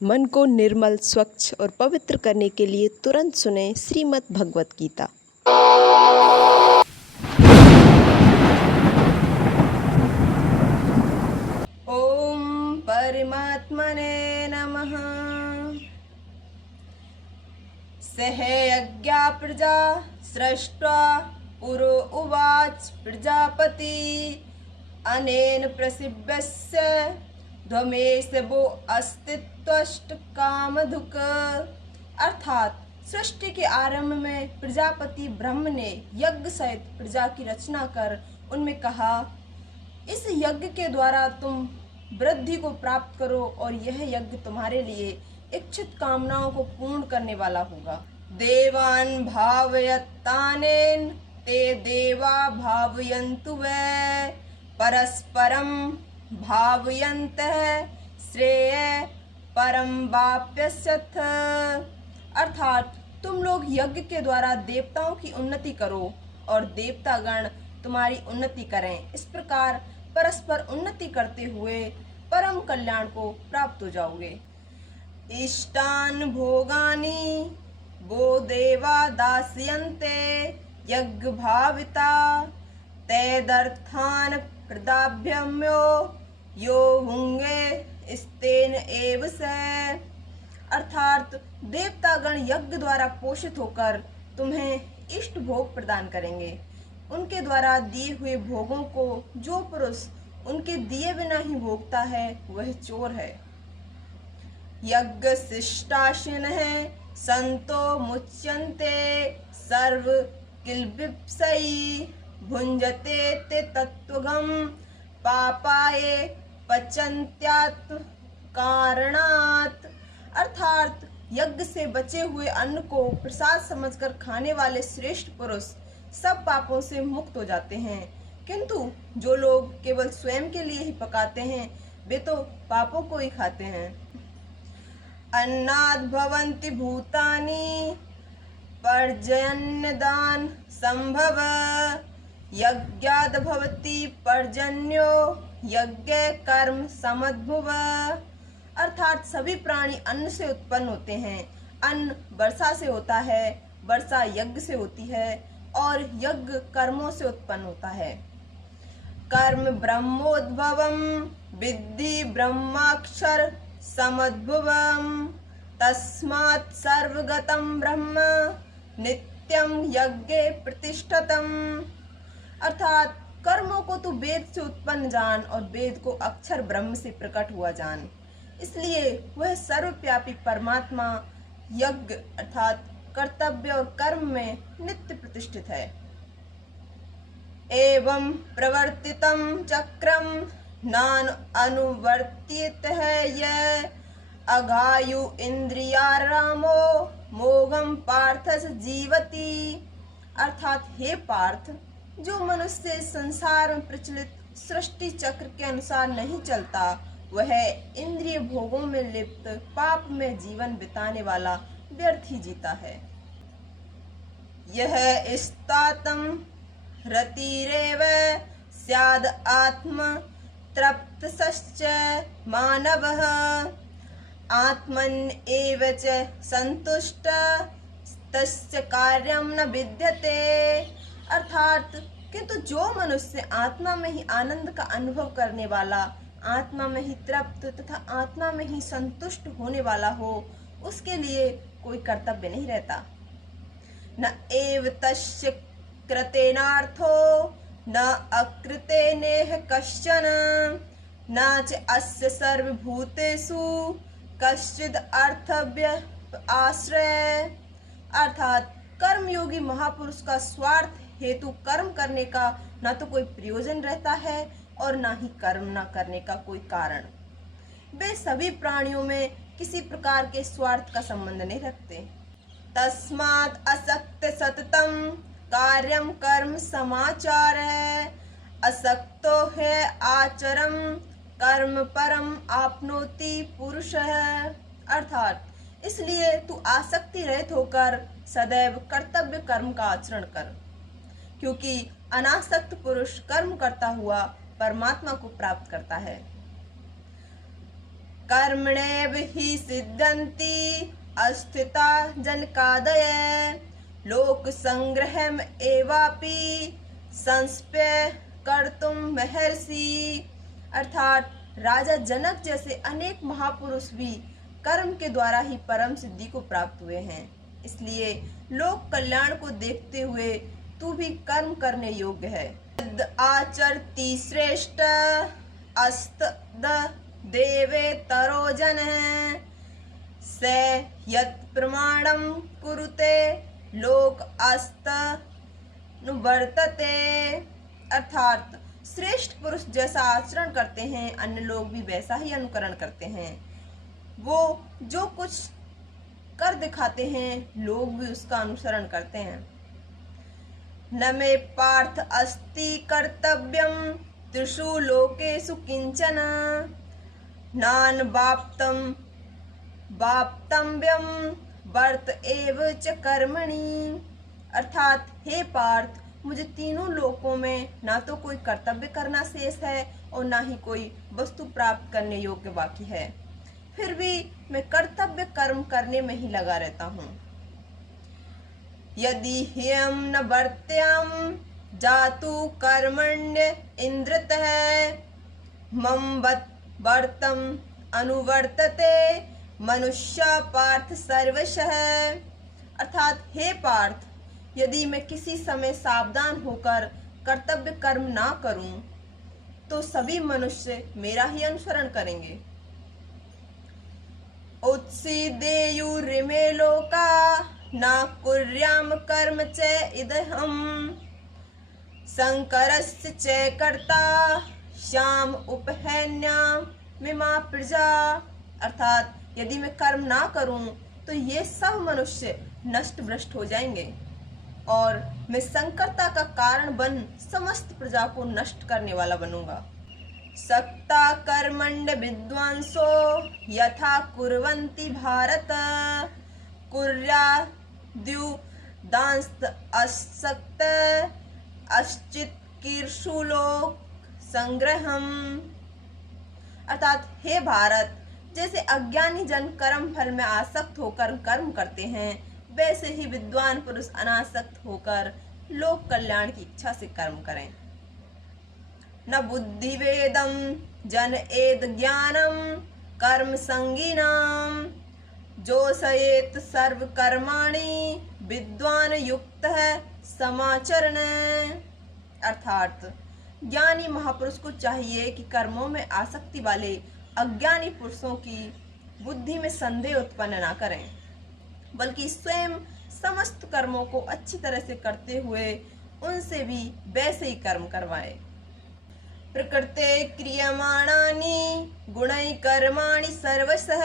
मन को निर्मल, स्वच्छ और पवित्र करने के लिए तुरंत सुने श्रीमद् भगवत गीता। ओम परमात्मने नमः। सह यज्ञा प्रजा सृष्ट्वा पुरो उवाच प्रजापति अनेन प्रसिद्धस्य ध्वमेश वो अस्तित्वष्ट कामधुक। अर्थात सृष्टि के आरंभ में प्रजापति ब्रह्म ने यज्ञ सहित प्रजा की रचना कर उनमें कहा, इस यज्ञ के द्वारा तुम वृद्धि को प्राप्त करो और यह यज्ञ तुम्हारे लिए इच्छित कामनाओं को पूर्ण करने वाला होगा। देवान भावयतानेन ते देवा भावयन्तु वै परस्परम भावयन्तः श्रेय परम वाप्यस्यथ। अर्थात तुम लोग यज्ञ के द्वारा देवताओं की उन्नति करो और देवतागण तुम्हारी उन्नति करें। इस प्रकार परस्पर उन्नति करते हुए परम कल्याण को प्राप्त हो जाओगे। इष्टान भोगानि वो देवा दास्यन्ते यज्ञ भाविता तैदर्थान प्रदाभ्यम्यो यो हुंगे स्तेन एव से। अर्थात देवतागण यज्ञ द्वारा पोषित होकर तुम्हें इष्ट भोग प्रदान करेंगे। उनके द्वारा दिए हुए भोगों को जो पुरुष उनके दिए बिना ही भोगता है वह चोर है। यज्ञ शिष्टाशिन है संतो मुच्यन्ते सर्व किल्बिप्सई भुंजते ते तत्वगम पापाये पचन्त्यात्म कारणात्। अर्थात यज्ञ से बचे हुए अन्न को प्रसाद समझकर खाने वाले श्रेष्ठ पुरुष सब पापों से मुक्त हो जाते हैं, किंतु जो लोग केवल स्वयं के लिए ही पकाते हैं वे तो पापों को ही खाते हैं। अन्नाद् भवन्ति भूतानि पर्जन्यदान संभव यज्ञाद् भवति पर्जन्यो यज्ञ कर्म समद्भुव। अर्थात सभी प्राणी अन्न से उत्पन्न होते हैं। अन्न वर्षा से होता है, वर्षा यज्ञ से होती है और यज्ञ कर्मों से उत्पन्न होता है। कर्म ब्रह्मोद्भवम विद्धि ब्रह्माक्षर समद्भुवम तस्मात् सर्वगतं ब्रह्म नित्यं यज्ञे प्रतिष्ठितम्। अर्थात कर्मों को तू वेद से उत्पन्न जान और वेद को अक्षर ब्रह्म से प्रकट हुआ जान, इसलिए वह सर्वव्यापी परमात्मा यज्ञ अर्थात कर्तव्य और कर्म में नित्य प्रतिष्ठित है। एवं प्रवर्तितं चक्रम नान अनुवर्तित है यह अघायु इंद्रियारामो मोगम पार्थस जीवति। अर्थात हे पार्थ, जो मनुष्य संसार में प्रचलित सृष्टि चक्र के अनुसार नहीं चलता वह इंद्रिय भोगों में लिप्त पाप में जीवन बिताने वाला व्यर्थ ही जीता है। यह इस्तातम रतिरेव स्याद आत्म तृप्तश्च मानवः आत्मन एव च संतुष्ट तस्य कार्यम न विद्यते। अर्थात किंतु जो मनुष्य आत्मा में ही आनंद का अनुभव करने वाला, आत्मा में ही तृप्त तथा आत्मा में ही संतुष्ट होने वाला हो, उसके लिए कोई कर्तव्य नहीं रहता। न एव तस्य कृतेनार्थो न अकृतेनेह कश्चन न च अस्य सर्वभूतेषु कश्चिद अर्थव्य आश्रय। अर्थात कर्मयोगी महापुरुष का स्वार्थ हेतु कर्म करने का न तो कोई प्रयोजन रहता है और न ही कर्म न करने का कोई कारण। वे सभी प्राणियों में किसी प्रकार के स्वार्थ का संबंध नहीं रखते। तस्मात् असक्त सततम कार्यम कर्म समाचार है असक्तो है आचरम कर्म परम आपनोति पुरुष है। अर्थात इसलिए तू आसक्ति रहित होकर सदैव कर्तव्य कर्म का आचरण कर, क्योंकि अनासक्त पुरुष कर्म करता हुआ परमात्मा को प्राप्त करता है। कर्मणैव हि सिद्ध्यन्ति अस्थिता जनकादय लोक संग्रहम एवापि संस्पय कर्तुं महर्षि। अर्थात राजा जनक जैसे अनेक महापुरुष भी कर्म के द्वारा ही परम सिद्धि को प्राप्त हुए हैं। इसलिए लोक कल्याण को देखते हुए तू भी कर्म करने योग्य है। यद् आचरति श्रेष्ठ अस्तद देवे तरो जनः स यत् प्रमाणं कुरुते लोक अस्तनुवर्तते। अर्थात श्रेष्ठ पुरुष जैसा आचरण करते हैं अन्य लोग भी वैसा ही अनुकरण करते हैं। वो जो कुछ कर दिखाते हैं लोग भी उसका अनुसरण करते हैं। न मे पार्थ अस्ति कर्तव्यम त्रिषु लोकेषु किंचन नान वाप्तव्यम वर्त एव च कर्मणि। अर्थात हे पार्थ, मुझे तीनों लोकों में ना तो कोई कर्तव्य करना शेष है और ना ही कोई वस्तु प्राप्त करने योग्य बाकी है, फिर भी मैं कर्तव्य कर्म करने में ही लगा रहता हूँ। यदि ह्यम न वर्त्याम जातु कर्मण्य इंद्रतः मम वर्तम अनुवर्तते मनुष्य पार्थ सर्वशः। अर्थात हे पार्थ, यदि मैं किसी समय सावधान होकर कर्तव्य कर्म ना करूं तो सभी मनुष्य मेरा ही अनुसरण करेंगे। उत्सीदेयुरिमे लोका न कुर्याम कर्म च इदहम संकरस्य च कर्ता श्याम उपहन्याम मिमा प्रजा। अर्थात यदि मैं कर्म ना करूं तो ये सब मनुष्य नष्ट भ्रष्ट हो जाएंगे और मैं संकरता का कारण बन समस्त प्रजा को नष्ट करने वाला बनूंगा। सक्ता कर्मण्य विद्वांसो यथा कुर्वन्ति भारत कुर्याद्युदांस्त असक्त अश्चित कीर्षुलोक संग्रहम। अर्थात हे भारत, जैसे अज्ञानी जन कर्म फल में आसक्त होकर कर्म करते हैं वैसे ही विद्वान पुरुष अनासक्त होकर लोक कल्याण की इच्छा से कर्म करें। न बुद्धिवेदम जन एद ज्ञानम कर्म संगीनाम जोषयेत सर्व कर्माणि विद्वान युक्त समाचरण। अर्थात ज्ञानी महापुरुष को चाहिए कि कर्मों में आसक्ति वाले अज्ञानी पुरुषों की बुद्धि में संदेह उत्पन्न न करें, बल्कि स्वयं समस्त कर्मों को अच्छी तरह से करते हुए उनसे भी वैसे ही कर्म करवाए। प्रकृते क्रियमाणानि गुणै कर्माणि सर्वशः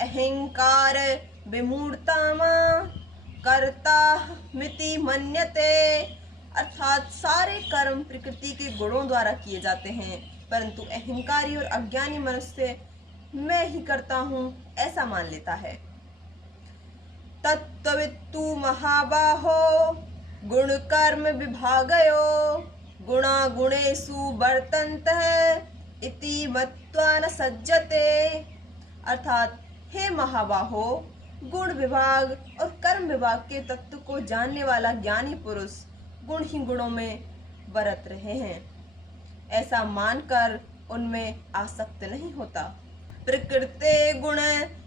अहंकार विमूढ़ताम कर्ता मिति मन्यते। अर्थात सारे कर्म प्रकृति के गुणों द्वारा किए जाते हैं, परंतु अहंकारी और अज्ञानी मनुष्य मैं ही करता हूँ ऐसा मान लेता है। तत्त्ववित्तु महाबाहो गुण कर्म विभागयो गुणा गुणेषु वर्तन्तः इति मत्वा न सज्जते। अर्थात हे महाबाहो, गुण विभाग और कर्म विभाग के तत्व को जानने वाला ज्ञानी पुरुष गुण ही गुणों में बरत रहे हैं, ऐसा मानकर उनमें आसक्त नहीं होता। प्रकृते गुण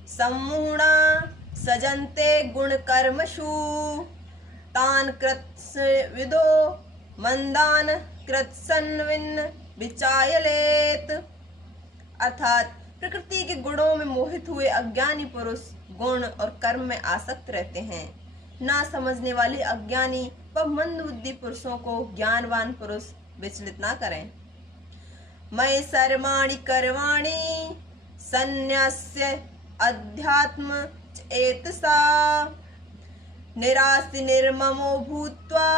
सम्मूढ़ा सजन्ते गुण कर्मसु तान कृत्सविदो मंदान कृत्सन्विन विचायलेत। अर्थात प्रकृति के गुणों में मोहित हुए अज्ञानी पुरुष गुण और कर्म में आसक्त रहते हैं। ना समझने वाले अज्ञानी व मंद बुद्धि पुरुषों को ज्ञानवान पुरुष विचलित ना करें। मयि सर्वाणि कर्माणि संन्यस्य अध्यात्म चेतसा निरासि निर्ममो भूत्वा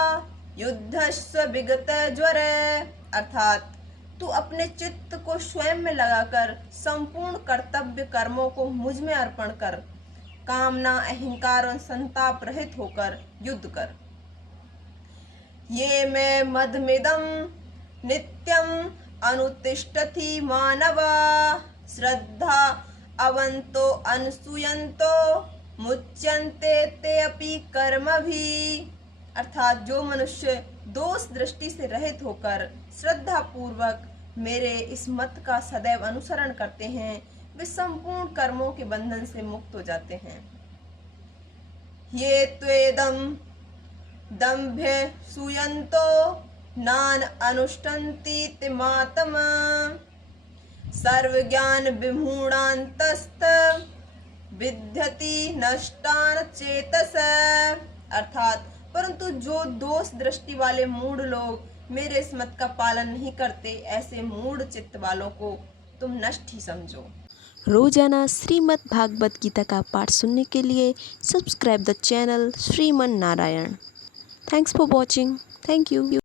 युद्धस्व विगत ज्वर। अर्थात तू अपने चित्त को स्वयं में लगाकर संपूर्ण कर्तव्य कर्मों को मुझ में अर्पण कर कामना अहंकार और संताप रहित होकर युद्ध कर। ये मैं मदमिदम नित्यम अनुतिष्ठति मानवा श्रद्धा अवंतो अनुसूयंतो मुच्यन्ते ते अपि कर्म भी। अर्थात जो मनुष्य दोष दृष्टि से रहित होकर श्रद्धा पूर्वक मेरे इस मत का सदैव अनुसरण करते हैं, वे संपूर्ण कर्मों के बंधन से मुक्त हो जाते हैं। ये त्वेदं दम्भ्य सूयन्तो नान अनुष्ठन्ति तिमातम सर्वज्ञान विमूढ़ान्तस्त विद्यति नष्टान चेतस। अर्थात परंतु जो दोष दृष्टि वाले मूढ़ लोग मेरे इस मत का पालन नहीं करते, ऐसे मूढ़ चित्त वालों को तुम नष्ट ही समझो। रोजाना श्रीमद् भागवत गीता का पाठ सुनने के लिए subscribe the channel Shriman Narayan. Thanks for watching. Thank you.